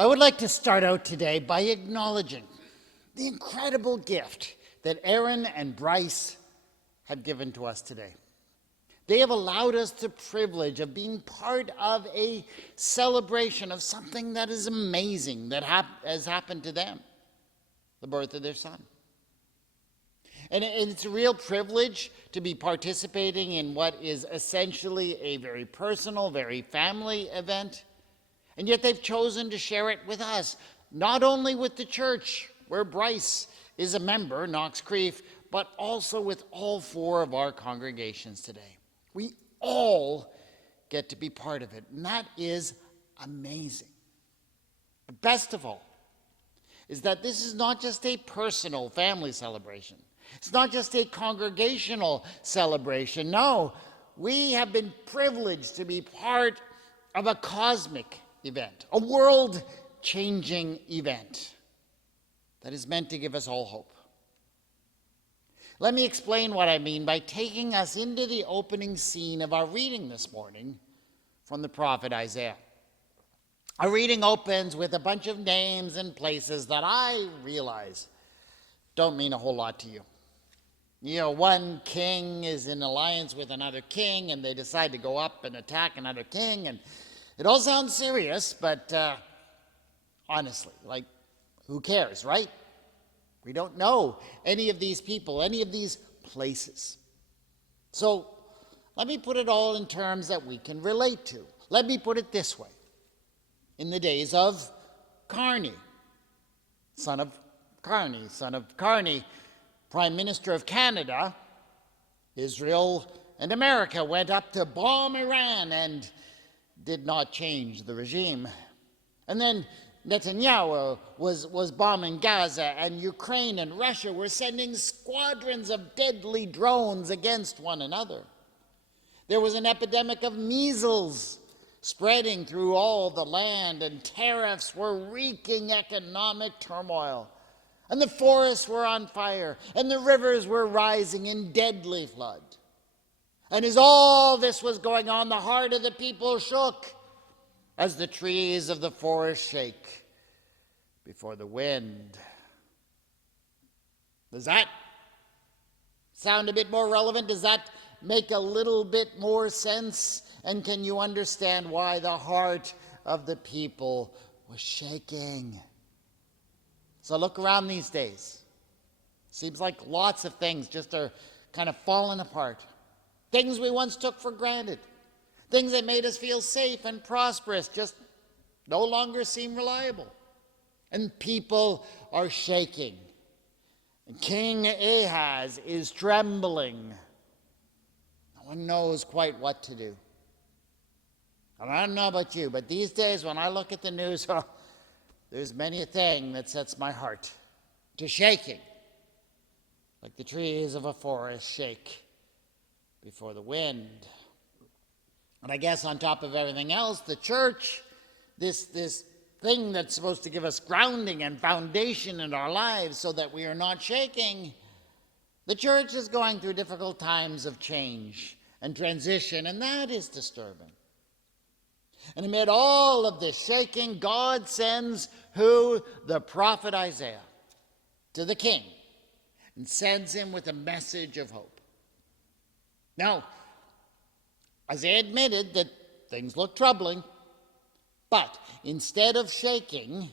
I would like to start out today by acknowledging the incredible gift that Aaron and Bryce have given to us today. They have allowed us the privilege of being part of a celebration of something that is amazing that has happened to them, the birth of their son. And it's a real privilege to be participating in what is essentially a very personal, very family event. And yet they've chosen to share it with us, not only with the church, where Bryce is a member, Knox, Crieff, but also with all four of our congregations today. We all get to be part of it, and that is amazing. But best of all is that this is not just a personal family celebration. It's not just a congregational celebration. No, we have been privileged to be part of a cosmic event, a world-changing event that is meant to give us all hope. Let me explain what I mean by taking us into the opening scene of our reading this morning from the prophet Isaiah. Our reading opens with a bunch of names and places that I realize don't mean a whole lot to you. You know, one king is in alliance with another king, and they decide to go up and attack another king, and it all sounds serious, but honestly, who cares, right? We don't know any of these people, any of these places. So let me put it all in terms that we can relate to. Let me put it this way. In the days of Carney, son of Carney, Prime Minister of Canada, Israel and America went up to bomb Iran and did not change the regime. And then Netanyahu was bombing Gaza, and Ukraine and Russia were sending squadrons of deadly drones against one another. There was an epidemic of measles spreading through all the land, and tariffs were wreaking economic turmoil. And the forests were on fire, and the rivers were rising in deadly flood. And as all this was going on, the heart of the people shook as the trees of the forest shake before the wind. Does that sound a bit more relevant? Does that make a little bit more sense? And can you understand why the heart of the people was shaking? So look around these days. Seems like lots of things just are kind of falling apart. Things we once took for granted. Things that made us feel safe and prosperous just no longer seem reliable. And people are shaking. And King Ahaz is trembling. No one knows quite what to do. And I don't know about you, but these days when I look at the news, there's many a thing that sets my heart to shaking, like the trees of a forest shake before the wind. And I guess on top of everything else, the church, this thing that's supposed to give us grounding and foundation in our lives so that we are not shaking, the church is going through difficult times of change and transition, and that is disturbing. And amid all of this shaking, God sends who? The prophet Isaiah to the king and sends him with a message of hope. Now, Isaiah admitted that things look troubling, but instead of shaking,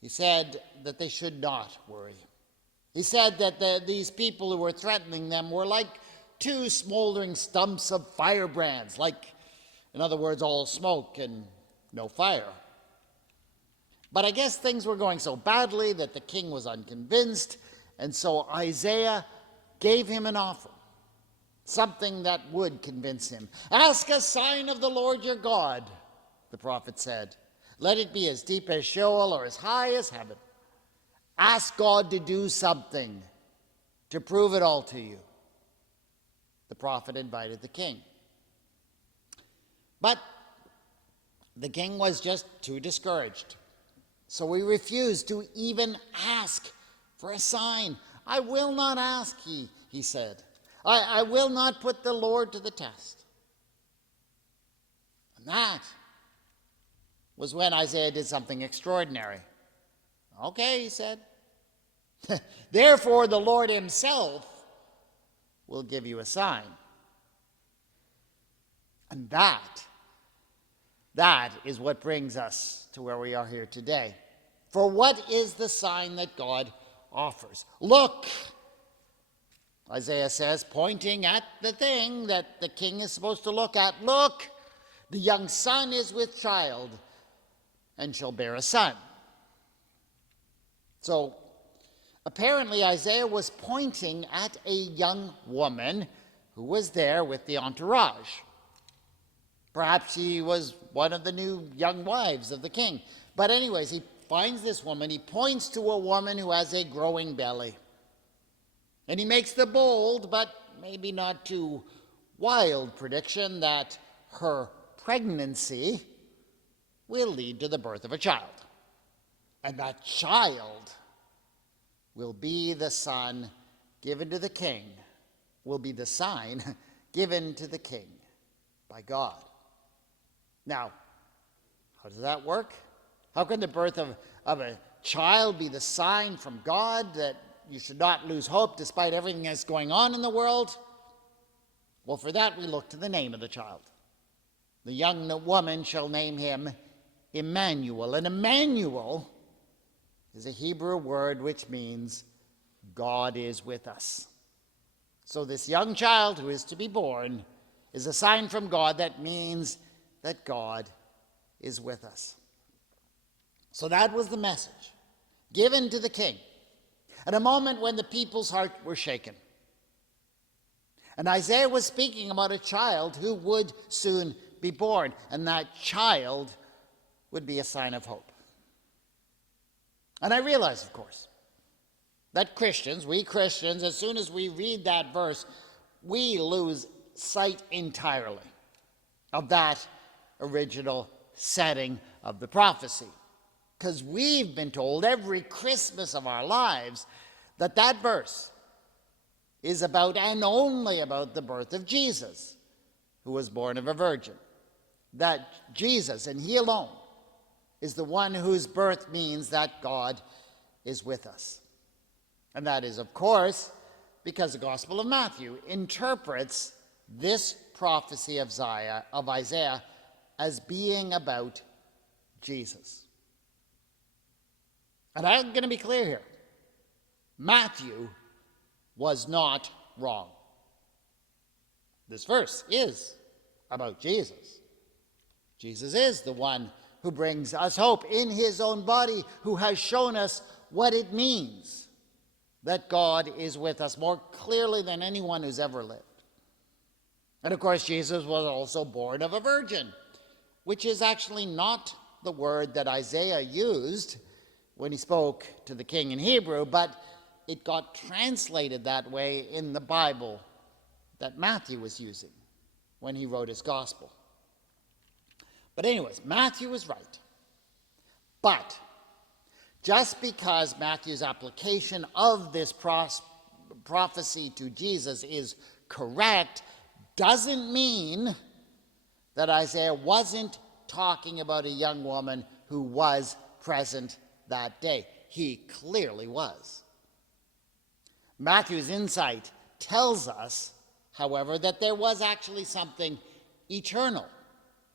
he said that they should not worry. He said that these people who were threatening them were like two smoldering stumps of firebrands, in other words, all smoke and no fire. But I guess things were going so badly that the king was unconvinced, and so Isaiah gave him an offer, something that would convince him. Ask a sign of the Lord your God, the prophet said. Let it be as deep as Sheol or as high as heaven. Ask God to do something to prove it all to you. The prophet invited the king. But the king was just too discouraged. So he refused to even ask for a sign. I will not ask, he said. I will not put the Lord to the test. And that was when Isaiah did something extraordinary. Okay, he said. Therefore, the Lord himself will give you a sign. And that is what brings us to where we are here today. For what is the sign that God offers? Look, Isaiah says, pointing at the thing that the king is supposed to look at. Look, the young son is with child and shall bear a son. So, apparently Isaiah was pointing at a young woman who was there with the entourage. Perhaps she was one of the new young wives of the king. But anyways, he finds this woman. He points to a woman who has a growing belly. And he makes the bold, but maybe not too wild prediction that her pregnancy will lead to the birth of a child. And that child will be the son given to the king, will be the sign given to the king by God. Now, how does that work? How can the birth of a child be the sign from God that you should not lose hope despite everything that's going on in the world? Well, for that we look to the name of the child. The young woman shall name him Emmanuel. And Emmanuel is a Hebrew word which means God is with us. So this young child who is to be born is a sign from God that means that God is with us. So that was the message given to the king at a moment when the people's hearts were shaken. And Isaiah was speaking about a child who would soon be born, and that child would be a sign of hope. And I realize, of course, that we Christians, as soon as we read that verse, we lose sight entirely of that original setting of the prophecy. Because we've been told every Christmas of our lives that that verse is about and only about the birth of Jesus, who was born of a virgin. That Jesus, and he alone, is the one whose birth means that God is with us. And that is, of course, because the Gospel of Matthew interprets this prophecy of Isaiah as being about Jesus. And I'm going to be clear here. Matthew was not wrong. This verse is about Jesus. Jesus is the one who brings us hope in his own body, who has shown us what it means that God is with us more clearly than anyone who's ever lived. And of course, Jesus was also born of a virgin, which is actually not the word that Isaiah used when he spoke to the king in Hebrew, but it got translated that way in the Bible that Matthew was using when he wrote his gospel. But anyways, Matthew was right. But just because Matthew's application of this prophecy to Jesus is correct doesn't mean that Isaiah wasn't talking about a young woman who was present that day. He clearly was. Matthew's insight tells us, however, that there was actually something eternal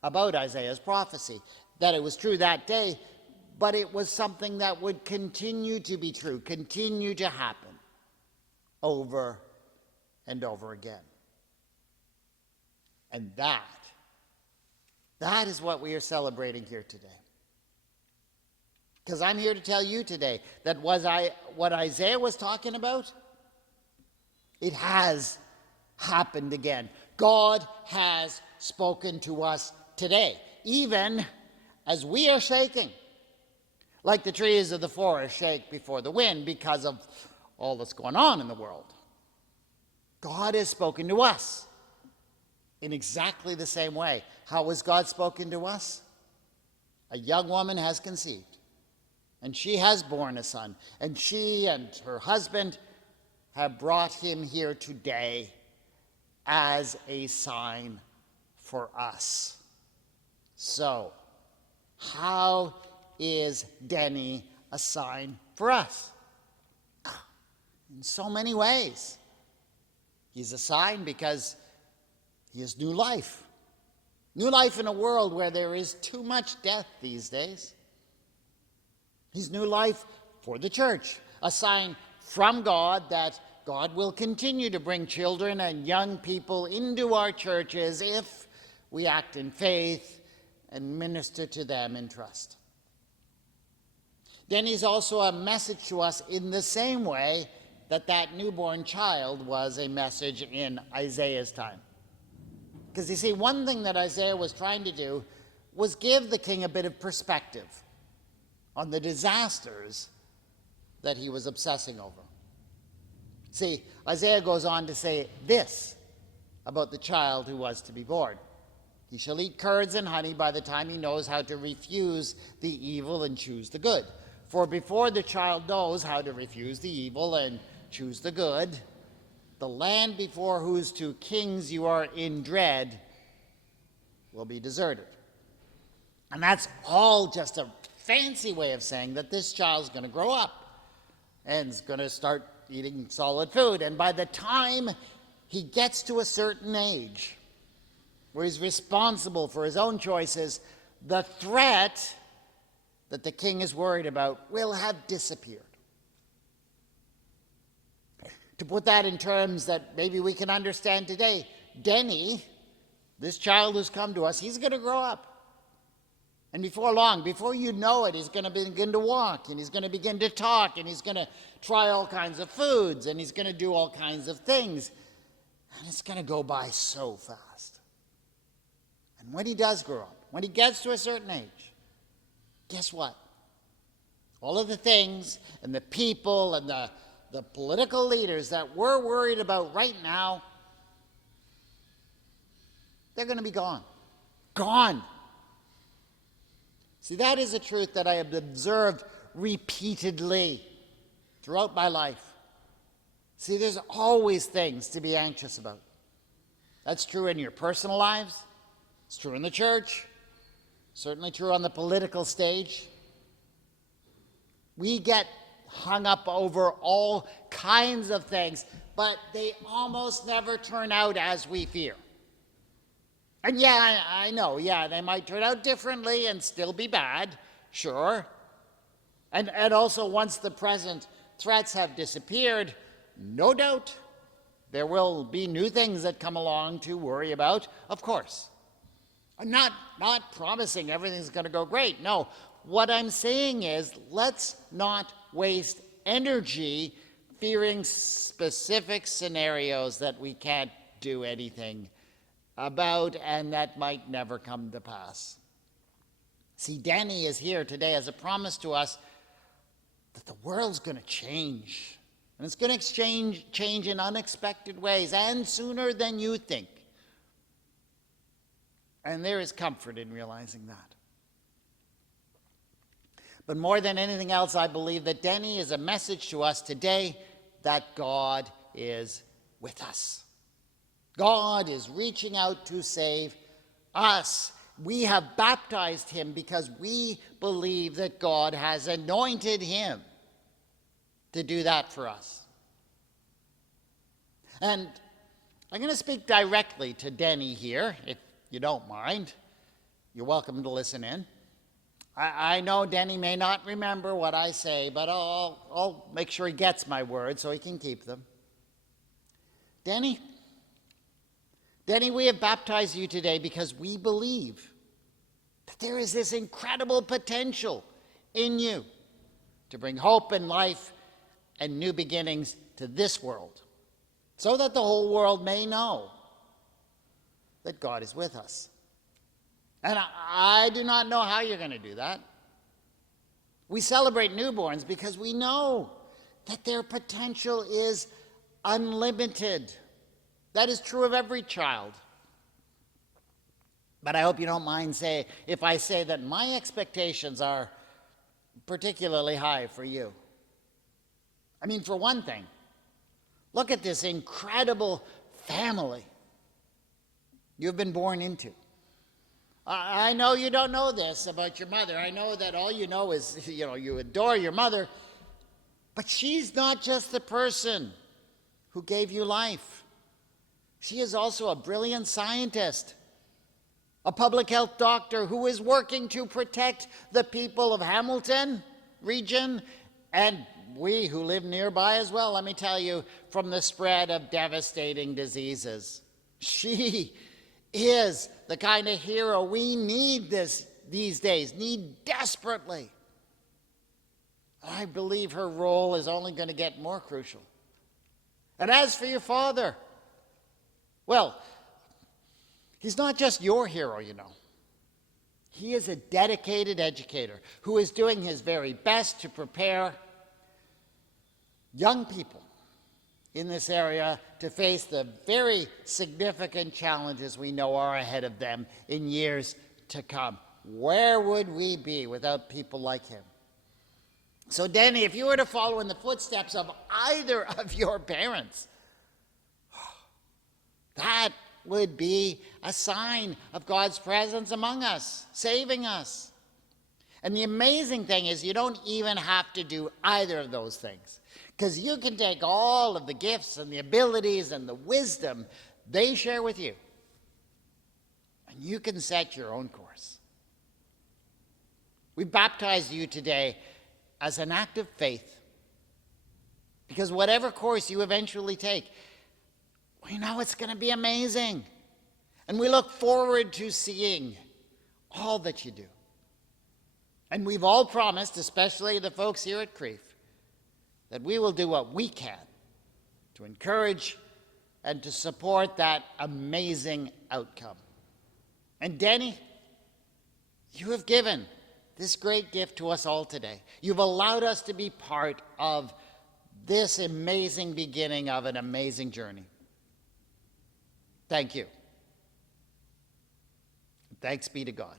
about Isaiah's prophecy, that it was true that day, but it was something that would continue to be true, continue to happen over and over again. And that is what we are celebrating here today. Because I'm here to tell you today that what Isaiah was talking about, it has happened again. God has spoken to us today, even as we are shaking, like the trees of the forest shake before the wind because of all that's going on in the world. God has spoken to us in exactly the same way. How has God spoken to us? A young woman has conceived, and she has borne a son, and she and her husband have brought him here today as a sign for us. So, How is Denny a sign for us? In so many ways. He's a sign because he is new life. New life in a world where there is too much death these days. He's new life for the church, a sign from God that God will continue to bring children and young people into our churches if we act in faith and minister to them in trust. Denny's also a message to us in the same way that newborn child was a message in Isaiah's time. Because you see, one thing that Isaiah was trying to do was give the king a bit of perspective on the disasters that he was obsessing over. See, Isaiah goes on to say this about the child who was to be born. He shall eat curds and honey by the time he knows how to refuse the evil and choose the good. For before the child knows how to refuse the evil and choose the good, the land before whose two kings you are in dread will be deserted. And that's all just a fancy way of saying that this child's going to grow up and is going to start eating solid food. And by the time he gets to a certain age where he's responsible for his own choices, the threat that the king is worried about will have disappeared. To put that in terms that maybe we can understand today, Denny, this child who's come to us, he's going to grow up. And before long, before you know it, he's going to begin to walk, and he's going to begin to talk, and he's going to try all kinds of foods, and he's going to do all kinds of things. And it's going to go by so fast. And when he does grow up, when he gets to a certain age, guess what? All of the things and the people and the political leaders that we're worried about right now, they're going to be gone. Gone. See, that is a truth that I have observed repeatedly throughout my life. See, there's always things to be anxious about. That's true in your personal lives. It's true in the church. Certainly true on the political stage. We get hung up over all kinds of things, but they almost never turn out as we fear. And yeah, I know, they might turn out differently and still be bad, sure. And also, once the present threats have disappeared, no doubt there will be new things that come along to worry about, of course. I'm not promising everything's going to go great. No, what I'm saying is let's not waste energy fearing specific scenarios that we can't do anything about and that might never come to pass. See, Danny is here today as a promise to us that the world's going to change. And it's going to change in unexpected ways and sooner than you think. And there is comfort in realizing that. But more than anything else, I believe that Denny is a message to us today that God is with us. God is reaching out to save us. We have baptized him because we believe that God has anointed him to do that for us. And I'm going to speak directly to Denny here, if you don't mind. You're welcome to listen in. I know Denny may not remember what I say, but I'll make sure he gets my words so he can keep them. Denny, we have baptized you today because we believe that there is this incredible potential in you to bring hope and life and new beginnings to this world, so that the whole world may know that God is with us. And I do not know how you're going to do that. We celebrate newborns because we know that their potential is unlimited. That is true of every child. But I hope you don't mind if I say that my expectations are particularly high for you. I mean, for one thing, look at this incredible family you've been born into. I know you don't know this about your mother. I know that all you know is, you adore your mother. But she's not just the person who gave you life. She is also a brilliant scientist, a public health doctor who is working to protect the people of Hamilton region and we who live nearby as well, let me tell you, from the spread of devastating diseases. She is the kind of hero we need these days, need desperately. I believe her role is only going to get more crucial. And as for your father, well, he's not just your hero, He is a dedicated educator who is doing his very best to prepare young people in this area to face the very significant challenges we know are ahead of them in years to come. Where would we be without people like him? So, Denny, if you were to follow in the footsteps of either of your parents, that would be a sign of God's presence among us, saving us. And the amazing thing is you don't even have to do either of those things, because you can take all of the gifts and the abilities and the wisdom they share with you, and you can set your own course. We baptize you today as an act of faith, because whatever course you eventually take, we know it's going to be amazing. And we look forward to seeing all that you do. And we've all promised, especially the folks here at Crieff, that we will do what we can to encourage and to support that amazing outcome. And Denny, you have given this great gift to us all today. You've allowed us to be part of this amazing beginning of an amazing journey. Thank you. Thanks be to God.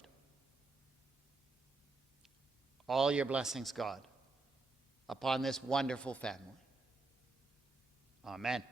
All your blessings, God, upon this wonderful family. Amen.